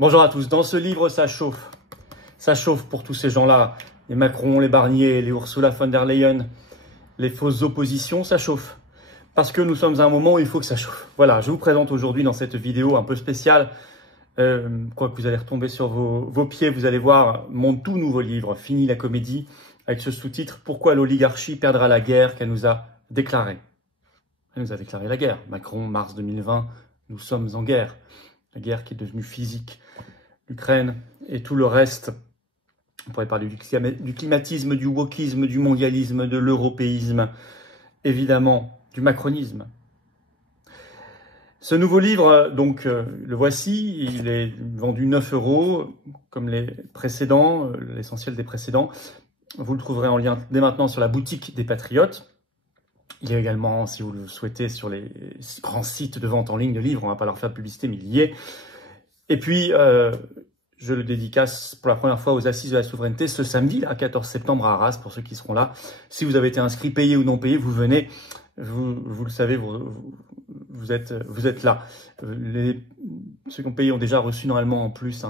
Bonjour à tous. Dans ce livre, ça chauffe. Ça chauffe pour tous ces gens-là. Les Macron, les Barnier, les Ursula von der Leyen, les fausses oppositions, ça chauffe. Parce que nous sommes à un moment où il faut que ça chauffe. Voilà, je vous présente aujourd'hui dans cette vidéo un peu spéciale. Quoi que vous allez retomber sur vos pieds, vous allez voir mon tout nouveau livre, Fini la comédie, avec ce sous-titre « Pourquoi l'oligarchie perdra la guerre qu'elle nous a déclarée ». Elle nous a déclaré la guerre. Macron, mars 2020, nous sommes en guerre. La guerre qui est devenue physique. L'Ukraine et tout le reste. On pourrait parler du climatisme, du wokisme, du mondialisme, de l'européisme, évidemment, du macronisme. Ce nouveau livre, donc, le voici, il est vendu 9 €, comme les précédents, l'essentiel des précédents. Vous le trouverez en lien dès maintenant sur la boutique des Patriotes. Il est également, si vous le souhaitez, sur les grands sites de vente en ligne de livres. On ne va pas leur faire de publicité, mais il y est. Et puis, je le dédicace pour la première fois aux Assises de la souveraineté ce samedi, là, 14 septembre à Arras, pour ceux qui seront là. Si vous avez été inscrit, payé ou non payé, vous venez. Vous le savez, vous êtes là. Ceux qui ont payé ont déjà reçu normalement en plus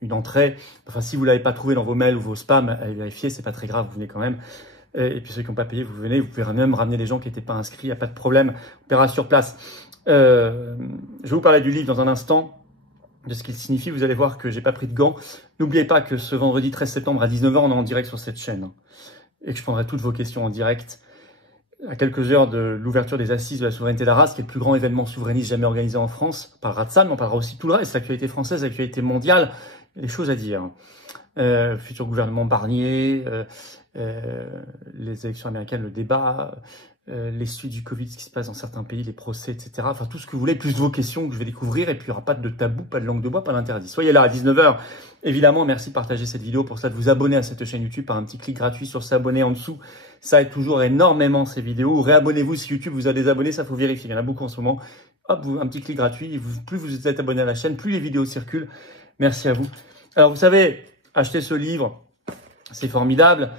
une entrée. Enfin, si vous ne l'avez pas trouvé dans vos mails ou vos spams, allez vérifier, c'est pas très grave, vous venez quand même. Et puis ceux qui n'ont pas payé, vous venez. Vous pouvez même ramener les gens qui n'étaient pas inscrits, il n'y a pas de problème. On paiera sur place. Je vais vous parler du livre dans un instant, de ce qu'il signifie. Vous allez voir que j'ai pas pris de gants. N'oubliez pas que ce vendredi 13 septembre à 19 h, on est en direct sur cette chaîne. Et que je prendrai toutes vos questions en direct à quelques heures de l'ouverture des Assises de la souveraineté d'Arras, qui est le plus grand événement souverainiste jamais organisé en France. On parlera de ça, mais on parlera aussi de tout le reste, l'actualité française, l'actualité mondiale. Il y a des choses à dire. Futur gouvernement Barnier, les élections américaines, le débat, les suites du Covid, ce qui se passe dans certains pays, les procès, etc. Enfin, tout ce que vous voulez, plus vos questions que je vais découvrir. Et puis, il n'y aura pas de tabou, pas de langue de bois, pas d'interdit. Soyez là à 19 h. Évidemment, merci de partager cette vidéo. Pour ça, de vous abonner à cette chaîne YouTube par un petit clic gratuit sur s'abonner en dessous. Ça aide toujours énormément ces vidéos. Réabonnez-vous si YouTube vous a désabonné, ça faut vérifier. Il y en a beaucoup en ce moment. Hop, un petit clic gratuit. Plus vous êtes abonné à la chaîne, plus les vidéos circulent. Merci à vous. Alors, vous savez, acheter ce livre, c'est formidable.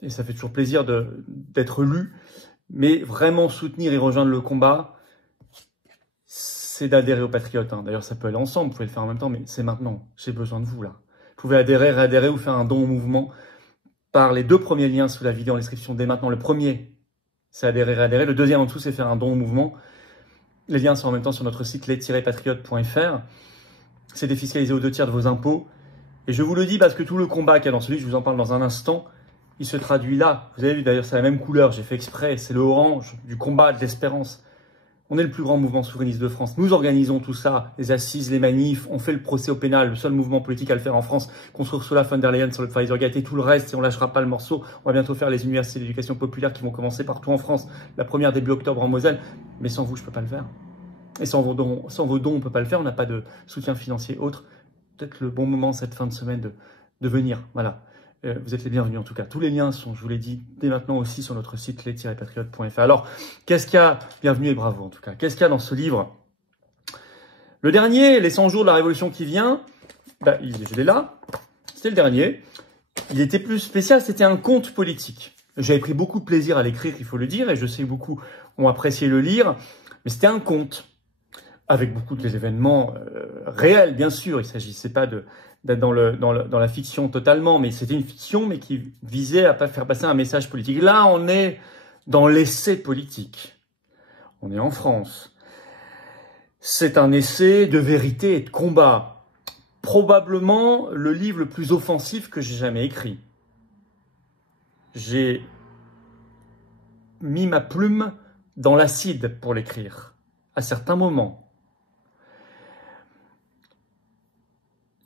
Et ça fait toujours plaisir d'être lu, mais vraiment soutenir et rejoindre le combat, c'est d'adhérer aux Patriotes. D'ailleurs, ça peut aller ensemble, vous pouvez le faire en même temps, mais c'est maintenant. J'ai besoin de vous, là. Vous pouvez adhérer, réadhérer ou faire un don au mouvement par les 2 premiers liens sous la vidéo en description dès maintenant. Le premier, c'est adhérer, réadhérer. Le deuxième en dessous, c'est faire un don au mouvement. Les liens sont en même temps sur notre site les-patriotes.fr. C'est défiscalisé aux 2 tiers de vos impôts. Et je vous le dis parce que tout le combat qu'il y a dans ce livre, je vous en parle dans un instant, il se traduit là. Vous avez vu d'ailleurs, c'est la même couleur, j'ai fait exprès, c'est le orange du combat, de l'espérance. On est le plus grand mouvement souverainiste de France. Nous organisons tout ça, les assises, les manifs, on fait le procès au pénal, le seul mouvement politique à le faire en France, contre Ursula von der Leyen sur le Pfizer-Gate et tout le reste, et on lâchera pas le morceau. On va bientôt faire les universités d'éducation populaire qui vont commencer partout en France. La première début octobre en Moselle, mais sans vous, je peux pas le faire. Et sans vos dons, on peut pas le faire, on n'a pas de soutien financier autre. Peut-être le bon moment cette fin de semaine de venir, voilà. Vous êtes les bienvenus en tout cas. Tous les liens sont, je vous l'ai dit, dès maintenant aussi sur notre site les-patriotes.fr. Alors, qu'est-ce qu'il y a? Bienvenue et bravo en tout cas. Qu'est-ce qu'il y a dans ce livre? Le dernier, les 100 jours de la Révolution qui vient, je l'ai là, c'était le dernier. Il était plus spécial, c'était un conte politique. J'avais pris beaucoup de plaisir à l'écrire, il faut le dire, et je sais que beaucoup ont apprécié le lire, mais c'était un conte, avec beaucoup de événements réels, bien sûr. Il ne s'agissait pas d'être dans la fiction totalement, mais c'était une fiction, mais qui visait à pas faire passer un message politique. Là, on est dans l'essai politique. On est en France. C'est un essai de vérité et de combat. Probablement le livre le plus offensif que j'ai jamais écrit. J'ai mis ma plume dans l'acide pour l'écrire, à certains moments.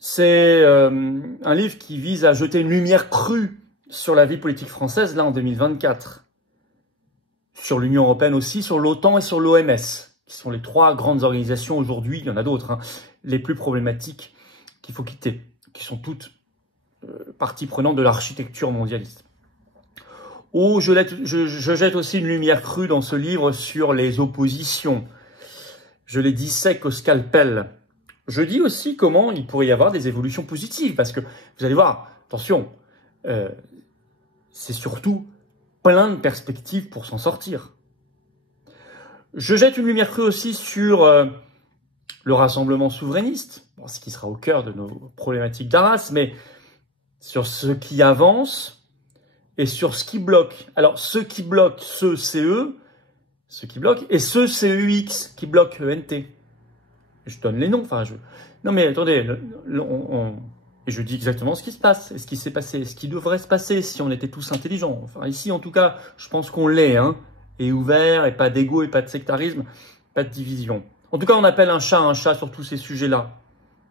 C'est un livre qui vise à jeter une lumière crue sur la vie politique française, là, en 2024. Sur l'Union européenne aussi, sur l'OTAN et sur l'OMS, qui sont les 3 grandes organisations aujourd'hui, il y en a d'autres, les plus problématiques qu'il faut quitter, qui sont toutes partie prenante de l'architecture mondialiste. Je jette aussi une lumière crue dans ce livre sur les oppositions. Je les dissèque au scalpel. Je dis aussi comment il pourrait y avoir des évolutions positives, parce que vous allez voir, attention, c'est surtout plein de perspectives pour s'en sortir. Je jette une lumière crue aussi sur le rassemblement souverainiste, bon, ce qui sera au cœur de nos problématiques d'Arras, mais sur ce qui avance et sur ce qui bloque. Alors, ceux qui bloquent, ceux CE, ceux qui bloquent, et ceux CEX qui bloquent ENT. Je donne les noms, enfin, non mais attendez, et je dis exactement ce qui se passe, et ce qui s'est passé, ce qui devrait se passer si on était tous intelligents. Enfin, ici, en tout cas, je pense qu'on l'est, hein, et ouvert, et pas d'égo, et pas de sectarisme, pas de division. En tout cas, on appelle un chat sur tous ces sujets-là.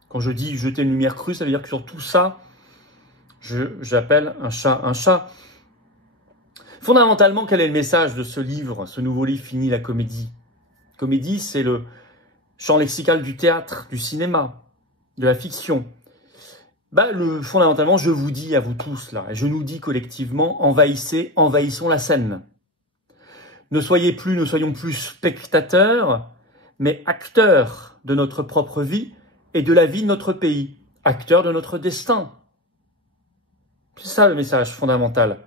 Quand je dis jeter une lumière crue, ça veut dire que sur tout ça, j'appelle un chat un chat. Fondamentalement, quel est le message de ce livre, ce nouveau livre Fini la comédie? Comédie, c'est le champ lexical du théâtre, du cinéma, de la fiction. Fondamentalement, je vous dis à vous tous là, et je nous dis collectivement, envahissons la scène. Ne soyons plus spectateurs, mais acteurs de notre propre vie et de la vie de notre pays, acteurs de notre destin. C'est ça le message fondamental.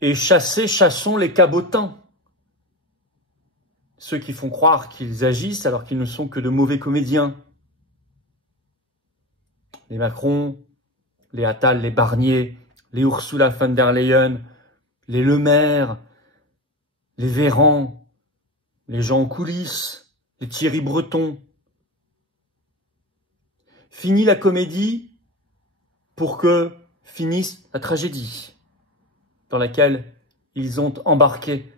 Et chassons les cabotins. Ceux qui font croire qu'ils agissent alors qu'ils ne sont que de mauvais comédiens. Les Macron, les Attal, les Barnier, les Ursula von der Leyen, les Le Maire, les Véran, les gens en coulisses, les Thierry Breton. Fini la comédie pour que finisse la tragédie dans laquelle ils ont embarqué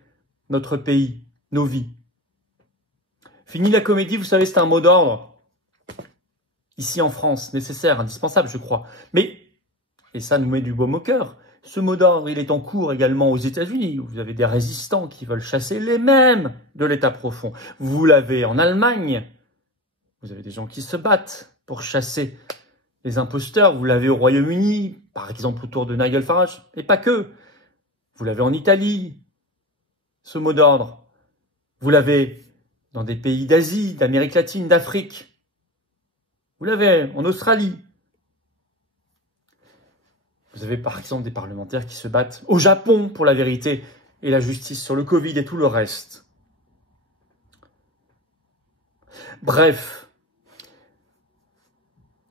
notre pays, nos vies. Fini la comédie, vous savez, c'est un mot d'ordre, ici en France, nécessaire, indispensable, je crois. Mais, et ça nous met du baume au cœur, ce mot d'ordre, il est en cours également aux États-Unis, où vous avez des résistants qui veulent chasser les mêmes de l'État profond. Vous l'avez en Allemagne, vous avez des gens qui se battent pour chasser les imposteurs. Vous l'avez au Royaume-Uni, par exemple autour de Nigel Farage, et pas que. Vous l'avez en Italie, ce mot d'ordre. Vous l'avez dans des pays d'Asie, d'Amérique latine, d'Afrique. Vous l'avez en Australie. Vous avez par exemple des parlementaires qui se battent au Japon pour la vérité et la justice sur le Covid et tout le reste. Bref,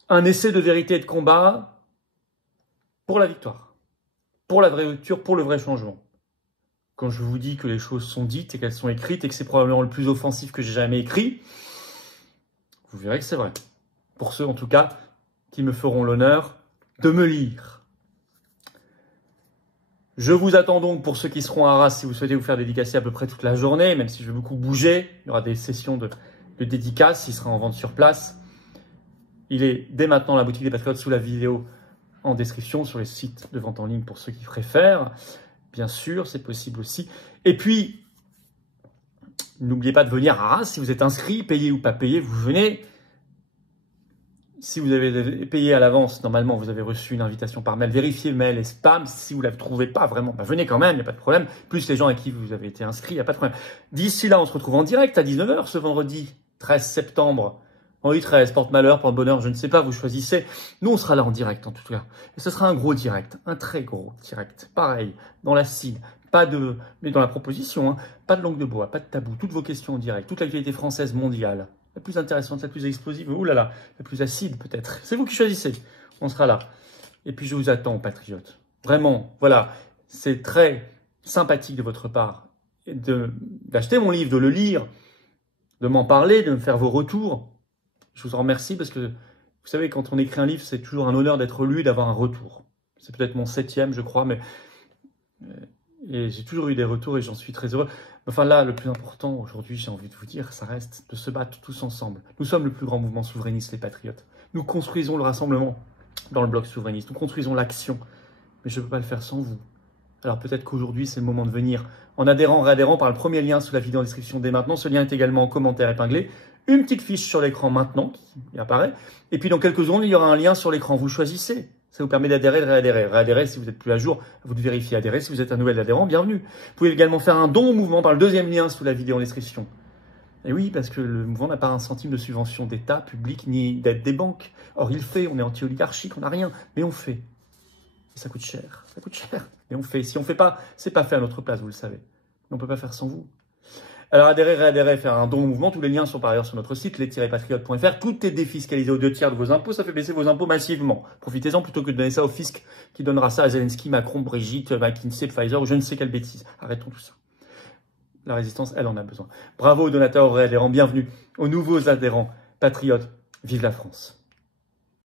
un essai de vérité et de combat pour la victoire, pour la vraie rupture, pour le vrai changement. Quand je vous dis que les choses sont dites et qu'elles sont écrites et que c'est probablement le plus offensif que j'ai jamais écrit, vous verrez que c'est vrai. Pour ceux, en tout cas, qui me feront l'honneur de me lire. Je vous attends donc pour ceux qui seront à Arras, si vous souhaitez vous faire dédicacer à peu près toute la journée, même si je vais beaucoup bouger. Il y aura des sessions de dédicaces, il sera en vente sur place. Il est dès maintenant la boutique des Patriotes sous la vidéo en description, sur les sites de vente en ligne pour ceux qui préfèrent. Bien sûr, c'est possible aussi. Et puis, n'oubliez pas de venir à Arras si vous êtes inscrit, payé ou pas payé, vous venez. Si vous avez payé à l'avance, normalement, vous avez reçu une invitation par mail. Vérifiez mail et spam. Si vous ne la trouvez pas vraiment, venez quand même, il n'y a pas de problème. Plus les gens à qui vous avez été inscrits, il n'y a pas de problème. D'ici là, on se retrouve en direct à 19 h ce vendredi 13 septembre. Henri 13, porte-malheur, porte-bonheur, je ne sais pas, vous choisissez. Nous, on sera là en direct en tout cas. Et ce sera un gros direct, un très gros direct. Pareil, dans l'acide, mais dans la proposition, hein, pas de langue de bois, pas de tabou, toutes vos questions en direct, toute l'actualité française mondiale. La plus intéressante, la plus explosive, oulala, la plus acide peut-être. C'est vous qui choisissez. On sera là. Et puis je vous attends, patriotes. Vraiment, voilà, c'est très sympathique de votre part d'acheter mon livre, de le lire, de m'en parler, de me faire vos retours. Je vous en remercie parce que, vous savez, quand on écrit un livre, c'est toujours un honneur d'être lu, d'avoir un retour. C'est peut-être mon 7e, je crois, mais et j'ai toujours eu des retours et j'en suis très heureux. Enfin là, le plus important aujourd'hui, j'ai envie de vous dire, ça reste de se battre tous ensemble. Nous sommes le plus grand mouvement souverainiste, les Patriotes. Nous construisons le rassemblement dans le bloc souverainiste. Nous construisons l'action. Mais je ne peux pas le faire sans vous. Alors peut-être qu'aujourd'hui, c'est le moment de venir en adhérant, réadhérant par le premier lien sous la vidéo en description dès maintenant. Ce lien est également en commentaire épinglé. Une petite fiche sur l'écran maintenant qui apparaît. Et puis dans quelques secondes, il y aura un lien sur l'écran. Vous choisissez. Ça vous permet d'adhérer, de réadhérer. Réadhérer si vous n'êtes plus à jour, vous de vérifier. Adhérer si vous êtes un nouvel adhérent, bienvenue. Vous pouvez également faire un don au mouvement par le deuxième lien sous la vidéo en description. Et oui, parce que le mouvement n'a pas un centime de subvention d'État, public, ni d'aide des banques. Or, il fait, on est anti-oligarchique, on n'a rien, mais on fait. Et ça coûte cher, mais on fait. Si on ne fait pas, c'est pas fait à notre place, vous le savez. Mais on ne peut pas faire sans vous. Alors adhérez, réadhérez, faire un don au mouvement. Tous les liens sont par ailleurs sur notre site, les-patriotes.fr. Tout est défiscalisé aux 2/3 de vos impôts. Ça fait baisser vos impôts massivement. Profitez-en plutôt que de donner ça au fisc qui donnera ça à Zelensky, Macron, Brigitte, McKinsey, Pfizer ou je ne sais quelle bêtise. Arrêtons tout ça. La résistance, elle en a besoin. Bravo aux donateurs, aux réadhérents. Bienvenue aux nouveaux adhérents patriotes. Vive la France.